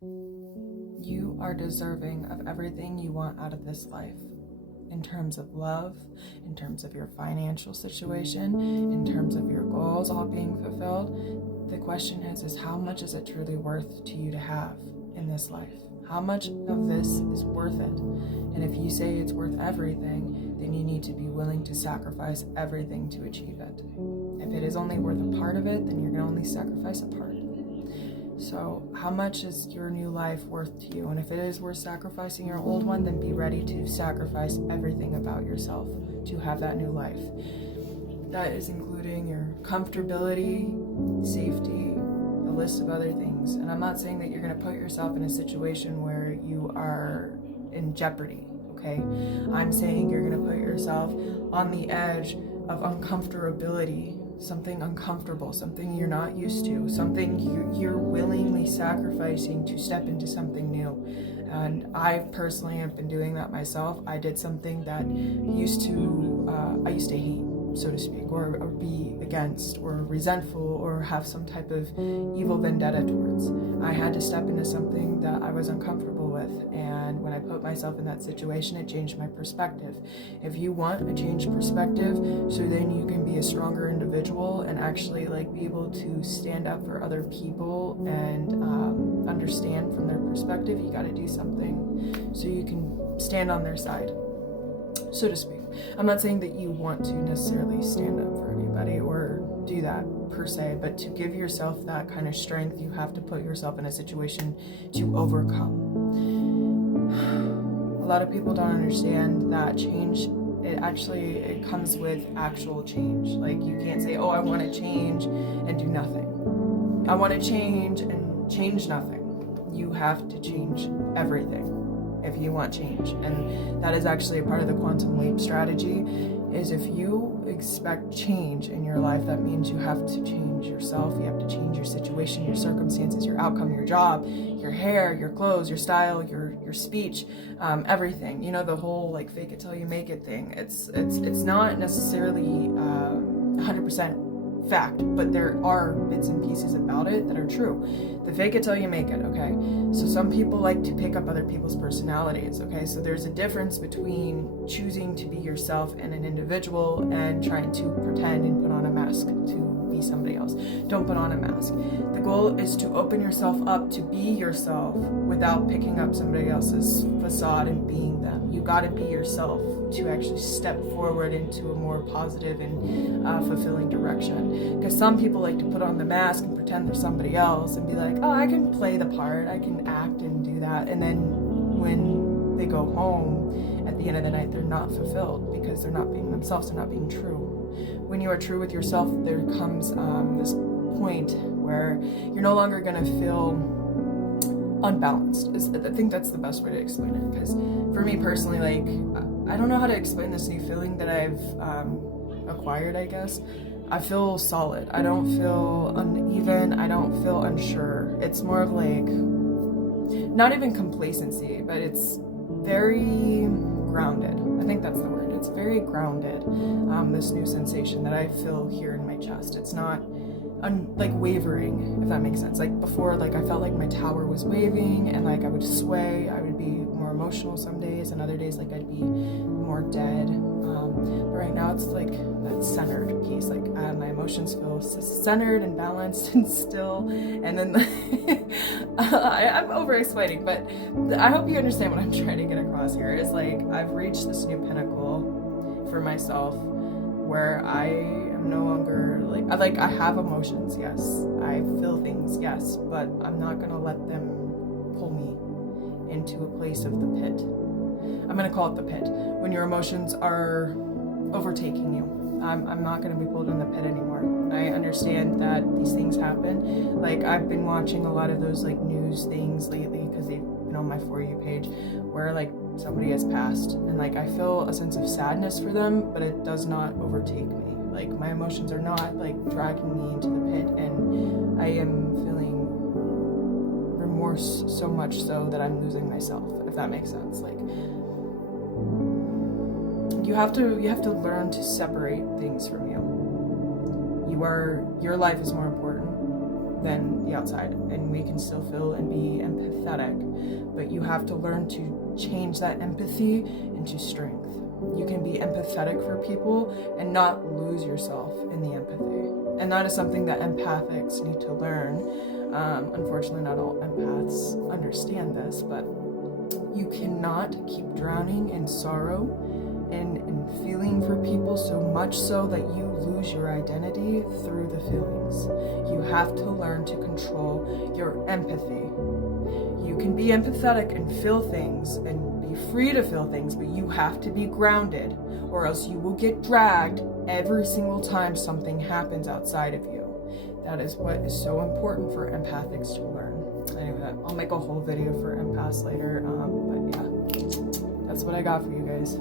You are deserving of everything you want out of this life. In terms of love, in terms of your financial situation, in terms of your goals all being fulfilled. The question is how much is it truly worth to you to have in this life? How much of this is worth it? And if you say it's worth everything, then you need to be willing to sacrifice everything to achieve it. If it is only worth a part of it, then you're going to only sacrifice a part. So how much is your new life worth to you? And if it is worth sacrificing your old one, then be ready to sacrifice everything about yourself to have that new life. That is including your comfortability, safety, a list of other things. And I'm not saying that you're going to put yourself in a situation where you are in jeopardy, okay? I'm saying you're going to put yourself on the edge of uncomfortability, something uncomfortable, something you're not used to, something you're willingly sacrificing to step into something new. And I personally have been doing that myself. I did something that I used to hate, so to speak, or be against, or resentful, or have some type of evil vendetta towards. I had to step into something that I was uncomfortable with, and when I put myself in that situation, it changed my perspective. If you want a changed perspective, so then you can be a stronger individual and actually be able to stand up for other people and understand from their perspective, you got to do something so you can stand on their side, so to speak. I'm not saying that you want to necessarily stand up for anybody or do that per se, but to give yourself that kind of strength, you have to put yourself in a situation to overcome. A lot of people don't understand that change, it comes with actual change. You can't say, oh, I want to change and do nothing. I want to change and change nothing. You have to change everything if you want change. And that is actually a part of the quantum leap strategy, is if you expect change in your life, that means you have to change yourself. You have to change your situation, your circumstances, your outcome, your job, your hair, your clothes, your style, your speech, everything. The whole fake it till you make it thing. It's not necessarily 100% fact, but there are bits and pieces about it that are true. The fake it till you make it, okay? So some people like to pick up other people's personalities, okay? So there's a difference between choosing to be yourself and an individual and trying to pretend and put on a mask to be somebody else. Don't put on a mask. The goal is to open yourself up to be yourself without picking up somebody else's facade and being them. You gotta be yourself to actually step forward into a more positive and fulfilling direction. Because some people like to put on the mask and pretend they're somebody else and be like, oh, I can play the part, I can act and do that. And then when they go home at the end of the night, they're not fulfilled because they're not being themselves, they're not being true. When you are true with yourself, there comes this point where you're no longer going to feel unbalanced. I think that's the best way to explain it, because for me personally, I don't know how to explain this new feeling that I've acquired, I guess. I feel solid. I don't feel uneven. I don't feel unsure. It's more of not even complacency, but it's very grounded. I think that's the word. It's very grounded, this new sensation that I feel here in my chest. It's not wavering, if that makes sense. Before, I felt like my tower was waving and I would sway. I would be more emotional some days, and other days I'd be more dead. But right now it's that centered piece. My emotions feel centered and balanced and still. And then I'm over explaining, but I hope you understand what I'm trying to get across here. Is I've reached this new pinnacle for myself where I am no longer I have emotions, yes. I feel things, yes, but I'm not gonna let them pull me into a place of the pit. I'm gonna call it the pit. When your emotions are overtaking you, I'm not gonna be pulled in the pit anymore. I understand that these things happen. I've been watching a lot of those news things lately because they've been on my For You page where somebody has passed, and I feel a sense of sadness for them, but it does not overtake me. My emotions are not dragging me into the pit, and I am feeling remorse so much so that I'm losing myself, if that makes sense. You have to learn to separate things from you. Your life is more important. than the outside, and we can still feel and be empathetic, but you have to learn to change that empathy into strength. You can be empathetic for people and not lose yourself in the empathy. And that is something that empathics need to learn. Unfortunately, not all empaths understand this, but you cannot keep drowning in sorrow and feeling for people so much so that you lose your identity through the feelings. You have to learn to control your empathy. You can be empathetic and feel things and be free to feel things, but you have to be grounded, or else you will get dragged every single time something happens outside of you. That is what is so important for empathics to learn. Anyway, I'll make a whole video for empaths later, but yeah, that's what I got for you guys.